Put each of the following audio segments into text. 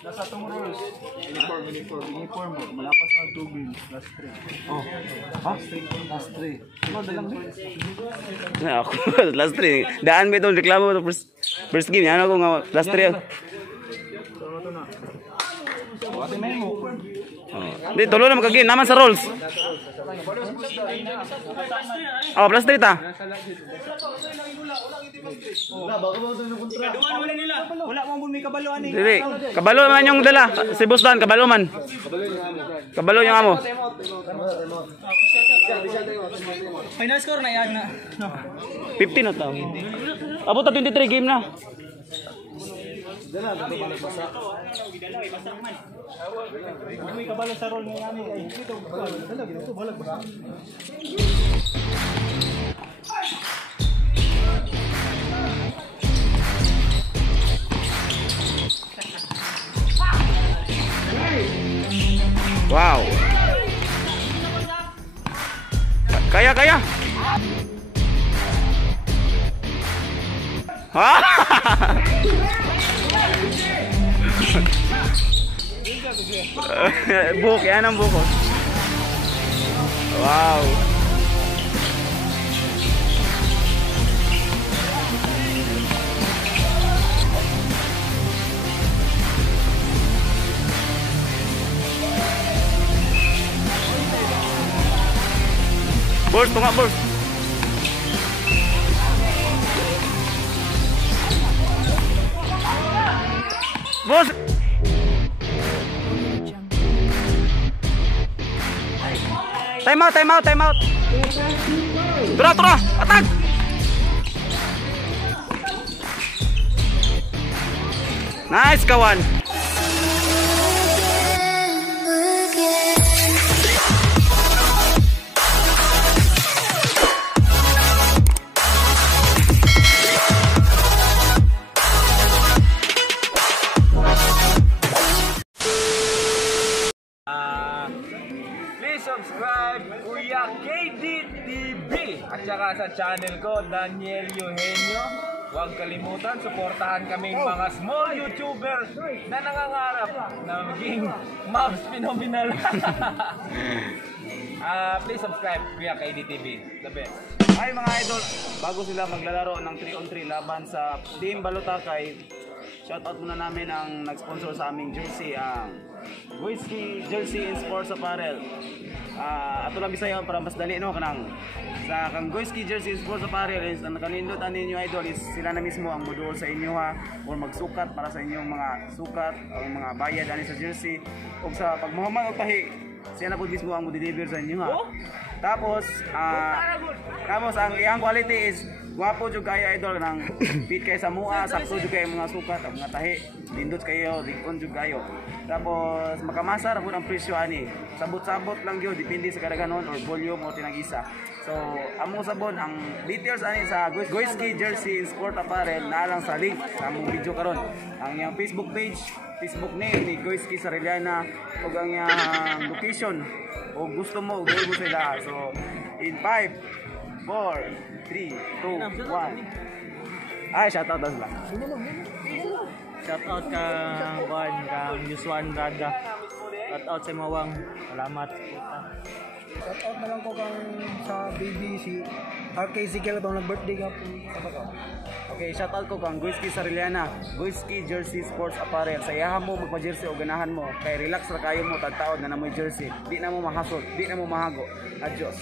Nasa itong rules. Uniform mo. Malapas na 2 games. Last 3. Oh. Ha? Last 3. Ano, dalang din? Ako, last 3. Daan mo itong reklamo mo first game. Yan ako nga, last 3. So, ito na. Ate may mo. Hindi, tulo na magkagin. Naman sa rolls. Oh, plus 3 ta. Wala mo may kabaluan eh. Dili, kabalo man yung dala. Si Boss Dan, kabalo man. Kabalo yung amo. Final score na yan na. 15 na tao. Abot na 23 game na. May kabalo sa roll niya ni ay dito. Dala gito balag ba? Wow. Kaya. Ha? Buhok, yan ang buhok. Wow. Boss, tunga boss. Boss. Time out. Tura, attack. Nice kawan. Please subscribe Kuya KDTV at saka sa channel ko Daniel Eugenio. Huwag kalimutan, suportahan kaming mga small YouTuber na nangangarap na maging Mavs Phenomenal. Please subscribe Kuya KDTV, the best. Ay mga idol, bago sila maglalaro ng 3-on-3 laban sa Team Balutakay, shoutout muna namin ang nag-sponsor sa aming jersey, ang Whiskey Jersey and Sports Apparel. Ato lang Bisaya para mas dali no kanang sa kang Whiskey Jersey and Sports Apparel is ang nakalindot ani ninyo idol is sila na mismo ang moduol sa inyo ha or magsukat para sa inyong mga sukat o mga bayad ani sa jersey ug sa pagmuhamang og tahi siya na po mismo ang mo-deliver sa inyo ha. Tapos ang iyang quality is guwapo jud kayo idol nang fit kay sa mua, sakto jud kay mga sukat, ang mga tahi, lindot kayo, dikon jud kayo. Tapos makamasa ra pud ang presyo ani. Sabot-sabot lang gyud depende sa kadaghanon or volume o tinagisa. So among sabon ang details ani sa Whiskey Jersey Sport Apparel na lang sa link sa among video karon. Ang iyang Facebook page, Facebook name ni Whiskey Sariliana ug ang iyang location o gusto mo go mo sila. So in 5 4 3 2 1 ay shoutout daw sila. Shoutout kang Juan, kang Yuswan Raga. Shoutout sa Mawang. Salamat. Shoutout na lang ko kang sa baby si RK Zigel itong nag-birthday ka po. Okay, shoutout ko kang Whiskey Sariliana, Whiskey Jersey Sports Apparel. Sa iyahan mo magpa-jersey o ganahan mo. Kay relax ra kayo mo tagtaod na namoy jersey. Di na mo mahasol, di na mo mahago. Adios.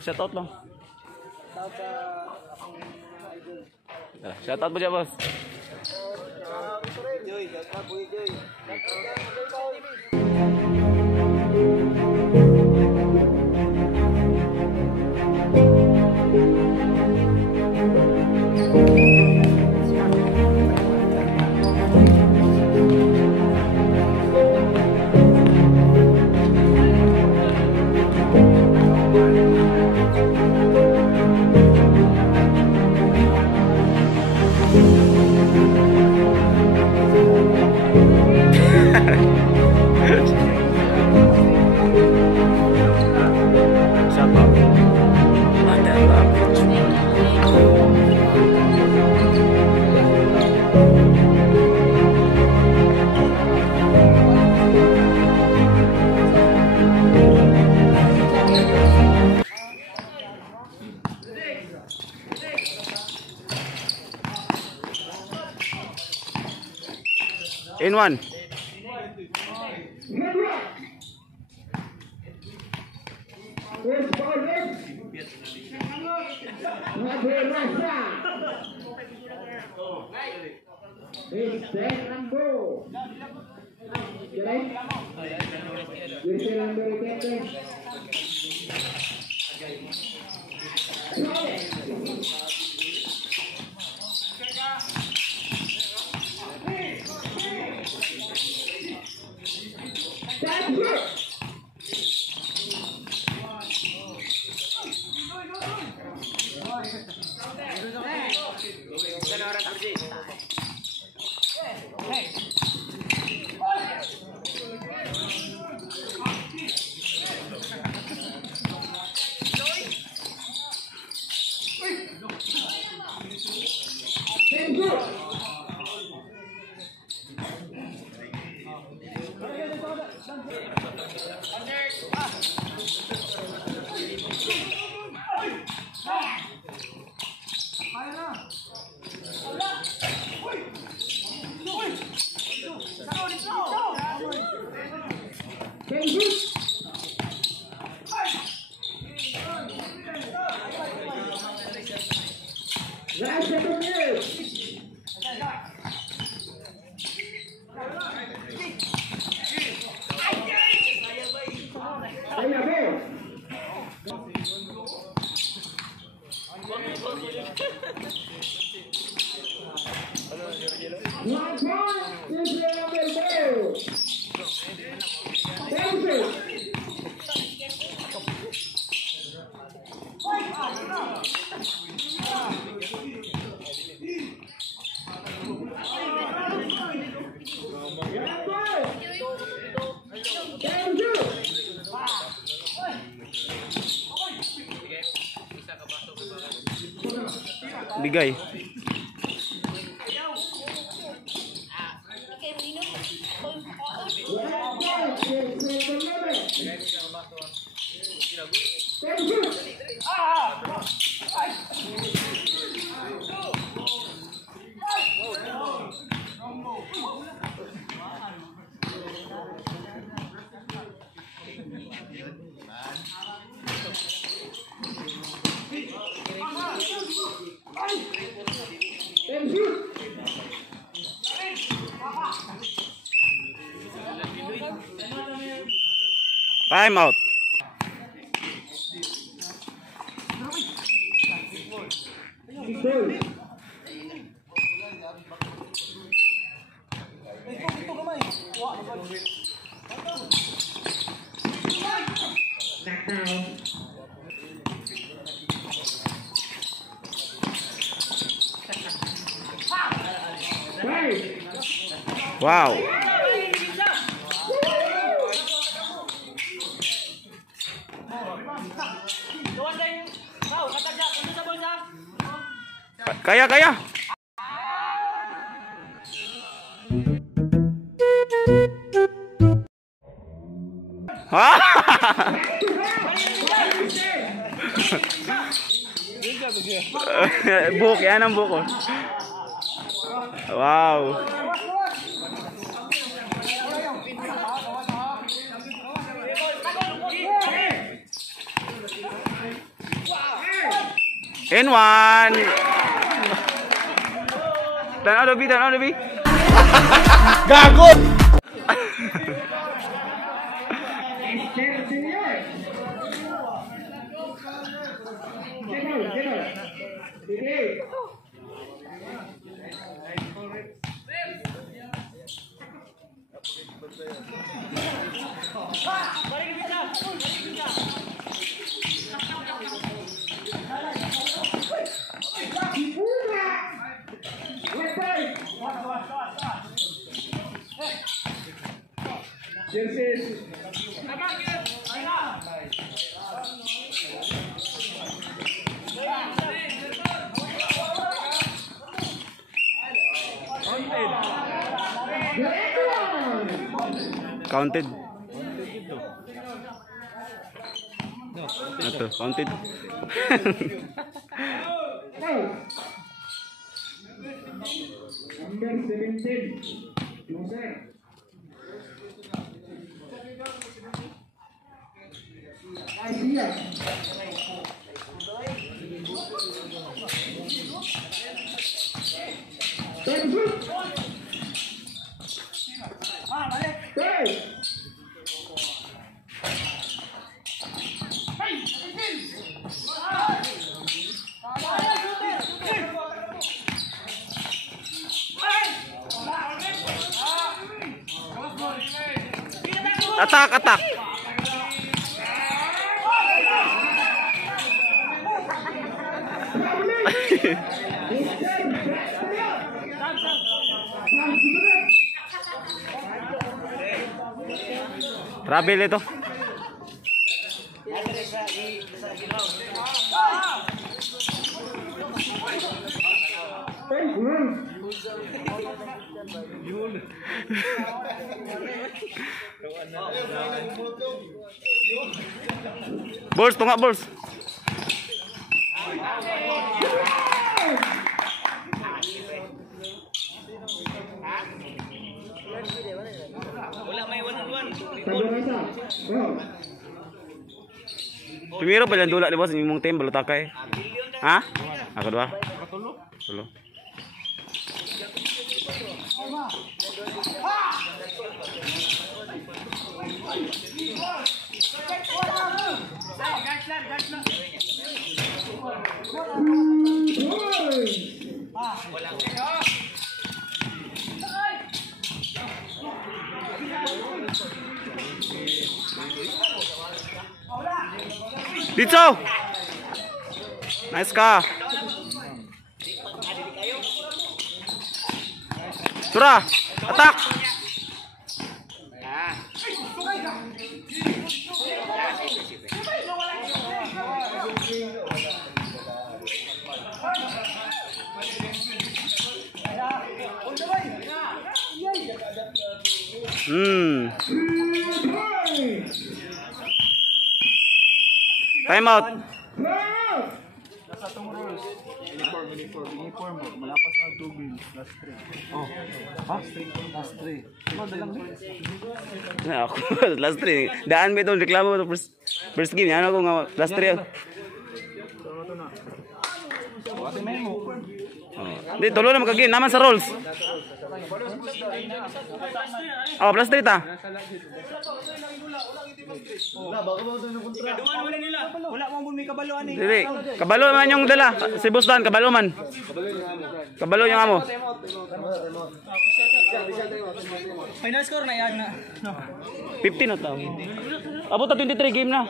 Shoutout lang. Shoutout mo dyan, boss. In one. Bigay. Time out. Wow. Kaya. Buhok, yan ang buhok. Wow. In one. Tanaw Dobi. Gago! Counted. Ito, counted. Number 17, Jose. Atak, atak. Travel ito. Balls, tunga balls. Primero pa lang dula di ba sa imong team balutakay? Ha? Ako dua. Tulo. Dito. Nice ka. Tura, atak. Time out. Uniform mo. Malapas na tubig. Last 3. Oh. Ha? Last 3. Ano dalang din? Ako, last 3. Daan mo itong reklamo ito first game. Ano ko nga last 3. Hindi, tulo na magkagame. Naman sa rolls. Oh, plus 3 ta. Wala mo may kabaloan eh. Hindi, kabalo man yung dala. Si Boss Dan, kabalo man. Kabalo yung amo. Final score na yan na. 15 na tao. Abot na 23 game na.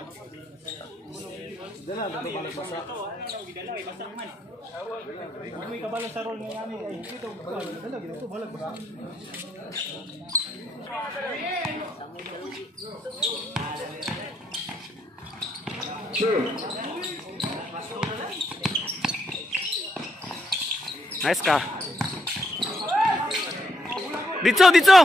May kabalo sa roll nga namin ay dito. Dala gito balag ba. Nice ka. Dito, dito.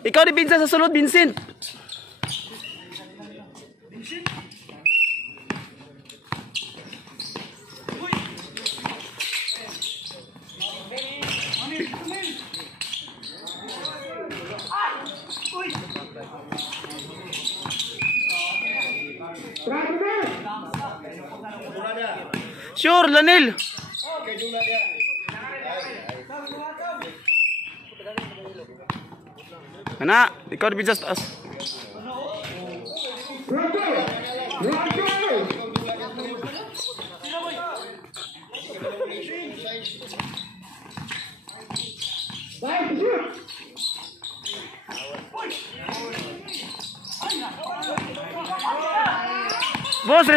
Ikaw di Vincent sa sulod, Vincent. Sure, Lanil. Kana, ikaw di just us. Boss.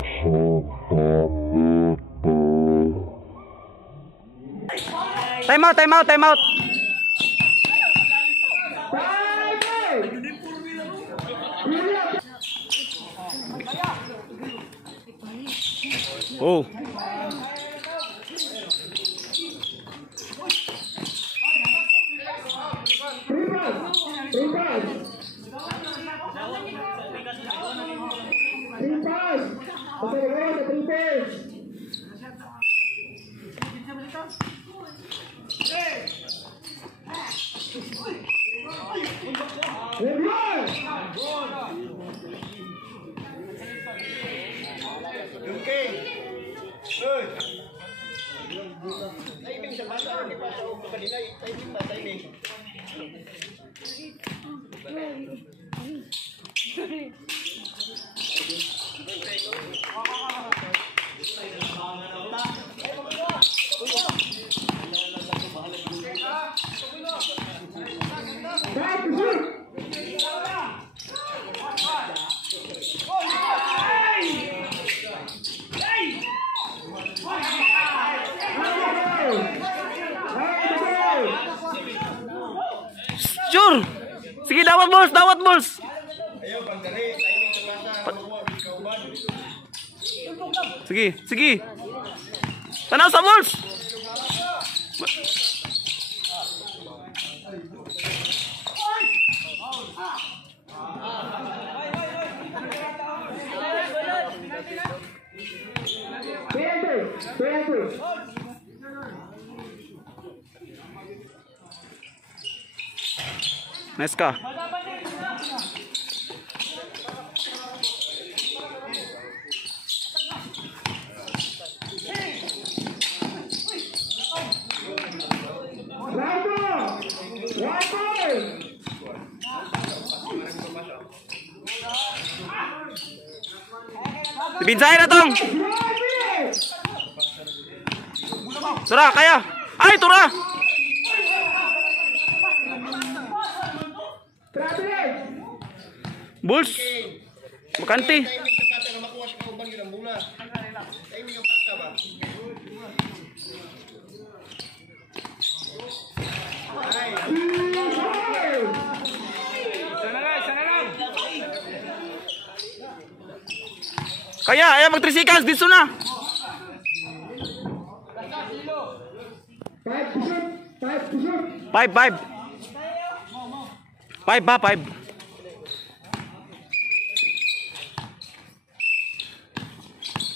Time out, time out, time out. Oh. Sure. Sige, dawat balls, dawat balls. Sige, sige. Tanaw sa balls. Nice ka. Dibinsay na tong. Tura, kaya. Ay, tura. Bulls. Makanti. Kaya, ayan mag 3 seconds, dito na. 5. 5 ba, 5.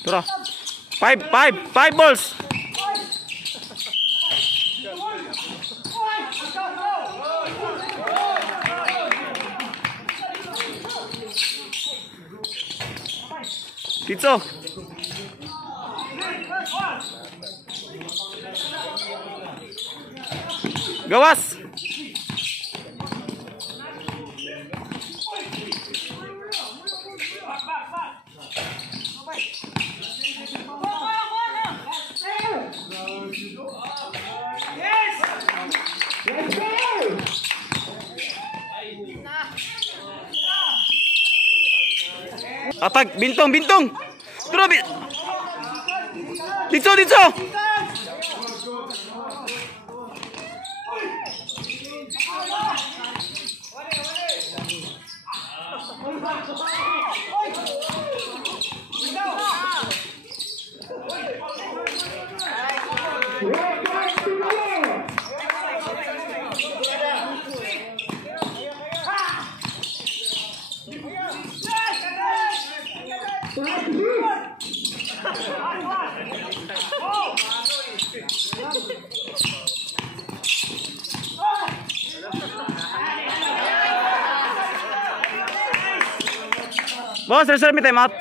Tara. 5 balls. Kitso. Gawas. Atak, bintong. Terus Dito. Boss, reserve me time out.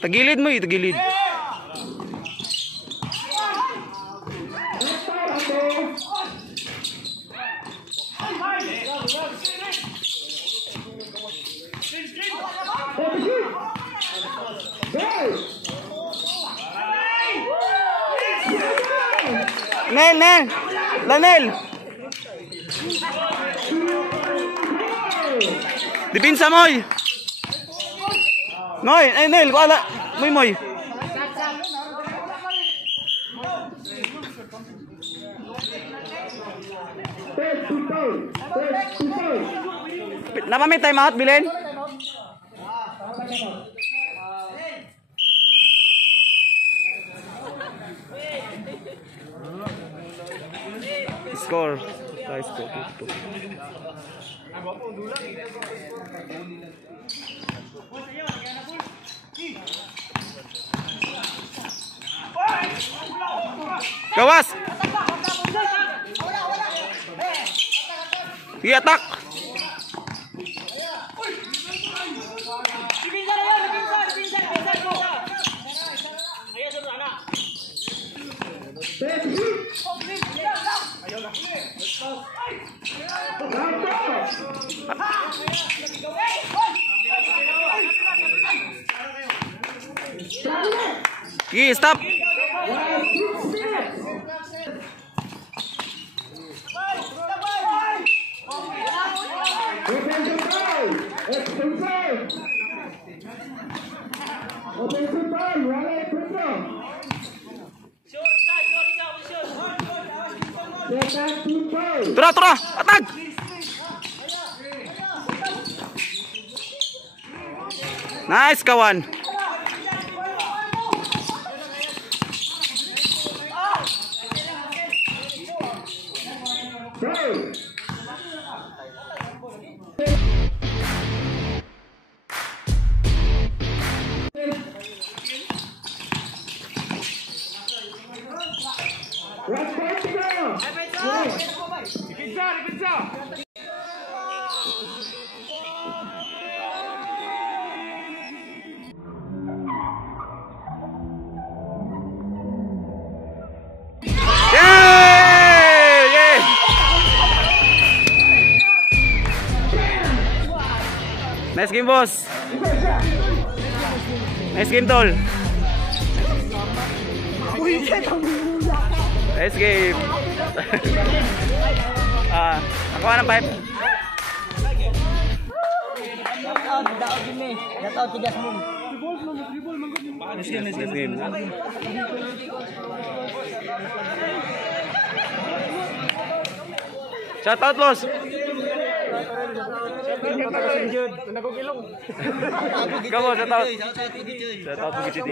Tagilid mo, tagilid. Nel. Lanel. Dipinsa moy. Noy, Nel, wala. Moy. Nama may time out, Bilin? Score. Tayo score. 2-2. Gawas! I-attack! Sige, stop! Tura, tura! Attack! Nice, kawan! Nice game, boss. Nice game, tol. Nice game. Nakuha ng pipe. Nice game. Shout out, boss. Kamu shout out. Shout out, Bukit TV.